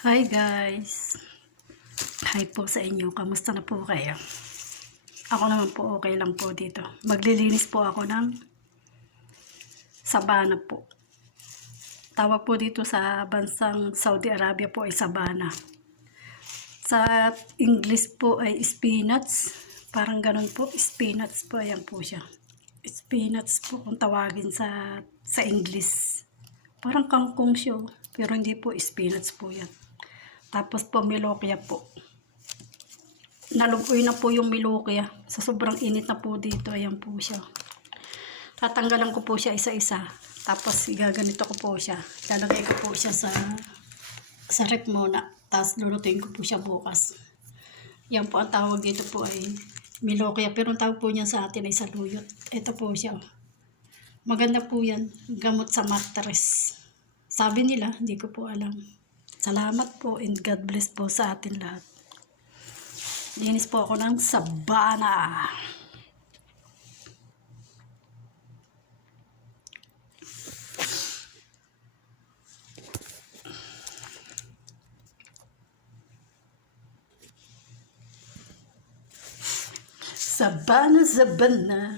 Hi guys! Hi po sa inyo. Kamusta na po kayo? Ako naman po okay lang po dito. Maglilinis po ako ng sabana po. Tawag po dito sa bansang Saudi Arabia po ay sabana. Sa English po ay spinach. Parang ganun po. Spinach po. Ayan po siya. Spinach po kung tawagin sa English. Parang kangkong siya. Pero hindi po spinach po yan. Tapos po milokya po. Nalugoy na po yung milokya. Sa sobrang init na po dito. Ayan po siya. Tatanggalan ko po siya isa-isa. Tapos igaganito ko po siya. Lalagay ko po siya sa rep muna. Tapos lulutuin ko po siya bukas. Yan po ang tawag dito po ay milokya. Pero ang tawag po niya sa atin ay saluyot. Ito po siya. Maganda po yan. Gamot sa mattress. Sabi nila, hindi ko po alam. Salamat po and God bless po sa atin lahat. Linis po ako ng sabana. Sabana, sabana.